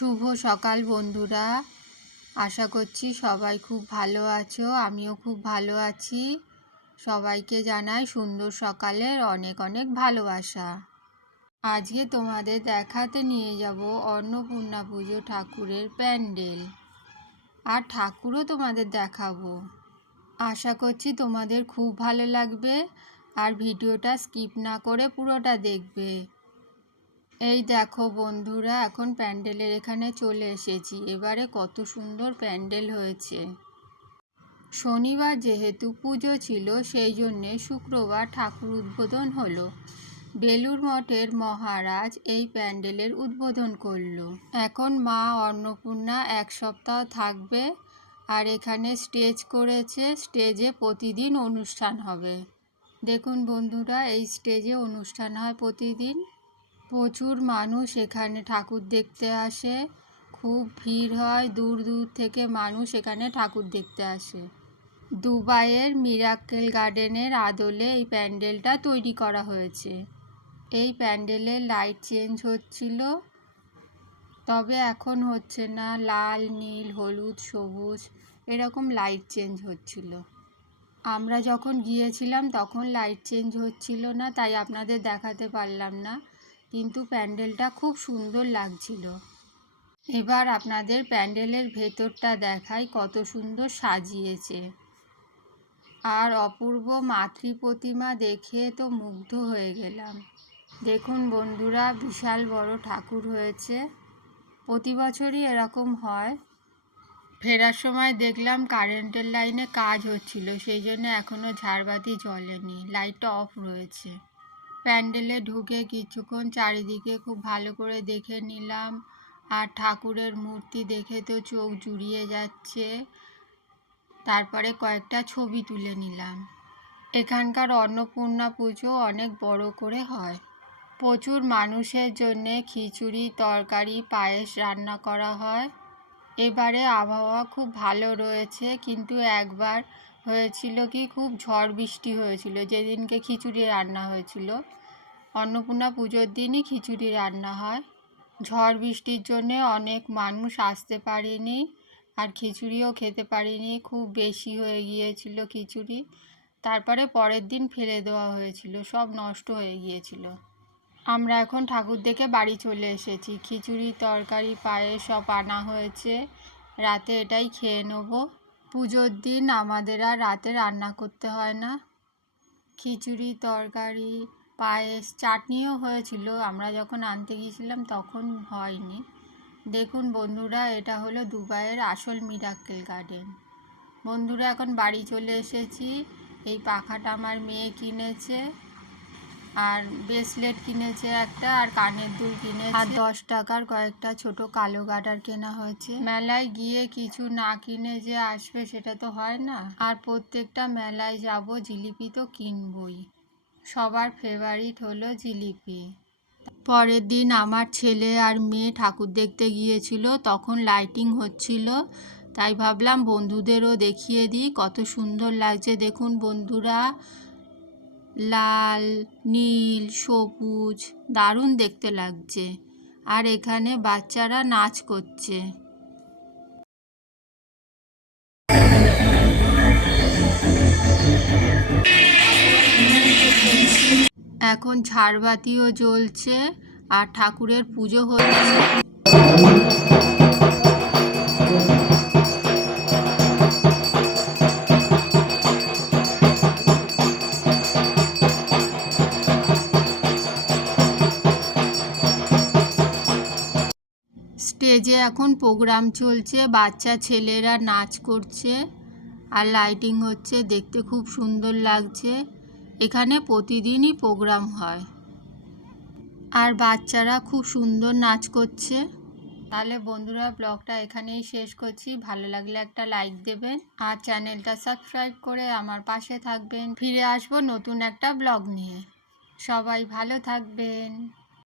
শুভ সকাল, বন্ধুরা। আশা করছি সবাই খুব ভালো আছো, আমিও খুব ভালো আছি। সবাইকে জানাই সুন্দর সকালের অনেক অনেক ভালোবাসা। আজকে তোমাদের দেখাতে নিয়ে যাব অন্নপূর্ণা পুজো ঠাকুরের প্যান্ডেল। আর ঠাকুরও তোমাদের দেখাবো। আশা করছি তোমাদের খুব ভালো লাগবে। আর ভিডিওটা স্কিপ না করে পুরোটা দেখবে। এই দেখো বন্ধুরা, এখন প্যান্ডেলের এখানে চলে এসেছি। এবারে কত সুন্দর প্যান্ডেল হয়েছে। শনিবার যেহেতু পুজো ছিল, সেই জন্যে শুক্রবার ঠাকুর উদ্বোধন হলো। বেলুর মঠের মহারাজ এই প্যান্ডেলের উদ্বোধন করল। এখন মা অন্নপূর্ণা এক সপ্তাহ থাকবে আর এখানে স্টেজ করেছে, স্টেজে প্রতিদিন অনুষ্ঠান হবে। দেখুন বন্ধুরা, এই স্টেজে অনুষ্ঠান হয় প্রতিদিন। প্রচুর মানুষ এখানে ঠাকুর দেখতে আসে। খুব ভিড় হয়, দূর দূর থেকে মানুষ এখানে ঠাকুর দেখতে আসে। দুবাইয়ের মিরাক্কেল গার্ডেনের আদলে এই প্যান্ডেলটা তৈরি করা হয়েছে। এই প্যান্ডেলের লাইট চেঞ্জ হচ্ছিল, তবে এখন হচ্ছে না, লাল, নীল, হলুদ, সবুজ এরকম লাইট চেঞ্জ হচ্ছিল। আমরা যখন গিয়েছিলাম তখন লাইট চেঞ্জ হচ্ছিল না, তাই আপনাদের দেখাতে পারলাম না। কিন্তু প্যান্ডেলটা খুব সুন্দর লাগছিল। এবার আপনাদের প্যান্ডেলের ভেতরটা দেখাই কত সুন্দর সাজিয়েছে। আর অপূর্ব মাতৃ প্রতিমা দেখে তো মুগ্ধ হয়ে গেলাম। দেখুন বন্ধুরা, বিশাল বড় ঠাকুর হয়েছে। প্রতি বছরই এরকম হয়। ফেরার সময় দেখলাম কারেন্টের লাইনে কাজ হচ্ছিল, সেই জন্য এখনও ঝাড়বাতি জ্বলেনি, লাইটটা অফ রয়েছে। প্যান্ডেলে ঢুকে কিছুক্ষণ চারিদিকে খুব ভালো করে দেখে নিলাম। আর ঠাকুরের মূর্তি দেখে তো চোখ জুড়িয়ে যাচ্ছে। তারপরে কয়েকটা ছবি তুলে নিলাম। এখানকার অন্নপূর্ণা পুজো অনেক বড় করে হয়। প্রচুর মানুষের জন্যে খিচুড়ি, তরকারি, পায়েস রান্না করা হয়। এবারে আবহাওয়া খুব ভালো রয়েছে, কিন্তু একবার হয়েছিল কি? খুব ঝড় বৃষ্টি হয়েছিল। যেদিনকে খিচুড়ি রান্না হয়েছিল, অন্নপূর্ণা পুজোর দিনই খিচুড়ি রান্না হয়। ঝড় বৃষ্টির জন্যে অনেক মানুষ আসতে পারেনি আর খিচুড়িও খেতে পারিনি। খুব বেশি হয়ে গিয়েছিল খিচুড়ি। তারপরে পরের দিন ফেলে দেওয়া হয়েছিল। সব নষ্ট হয়ে গিয়েছিল। আমরা এখন ঠাকুর দেখে বাড়ি চলে এসেছি। খিচুড়ি, তরকারি, পায়েস সব আনা হয়েছে। রাতে এটাই খেয়ে নেব। পুজোর দিন আমাদের আর রাতে রান্না করতে হয় না। খিচুড়ি, তরকারি, পায়েস, চাটনিও হয়েছিল। আমরা যখন আনতে গিয়েছিলাম তখন হয়নি। দেখুন বন্ধুরা, এটা হলো দুবাইয়ের আসল মিরাক্কেল গার্ডেন। বন্ধুরা, এখন বাড়ি চলে এসেছি। এই পাখাটা আমার মেয়ে কিনেছে। আর ব্রেসলেট কিনেছে একটা, আর কানের দুল কিনেছে। আর দশ টাকার কয়েকটা ছোট কালো গাডার কেনা হয়েছে। মেলায় গিয়ে কিছু না কিনে যে আসবে সেটা তো হয় না। আর প্রত্যেকটা মেলায় যাব জিলিপি তো কিনবই। সবার ফেভারিট হলো জিলিপি। পরের দিন আমার ছেলে আর মেয়ে ঠাকুর দেখতে গিয়েছিল, তখন লাইটিং হচ্ছিল। তাই ভাবলাম বন্ধুদেরও দেখিয়ে দিই, কত সুন্দর লাগছে। দেখুন বন্ধুরা লাল, নীল, সবুজ, দারুণ দেখতে লাগছে। আর এখানে বাচ্চারা নাচ করছে। এখন ঝাড়বাতিও জ্বলছে আর ঠাকুরের পুজো হচ্ছে। স্টেজে এখন প্রোগ্রাম চলছে, বাচ্চা ছেলেরা নাচ করছে আর লাইটিং হচ্ছে, দেখতে খুব সুন্দর লাগছে। এখানে প্রতিদিনই প্রোগ্রাম হয়। আর বাচ্চারা খুব সুন্দর নাচ করছে। তাহলে বন্ধুরা ব্লগটা এখানেই শেষ করছি। ভালো লাগলে একটা লাইক দেবেন আর চ্যানেলটা সাবস্ক্রাইব করে আমার পাশে থাকবেন। ফিরে আসব নতুন একটা ব্লগ নিয়ে। সবাই ভালো থাকবেন।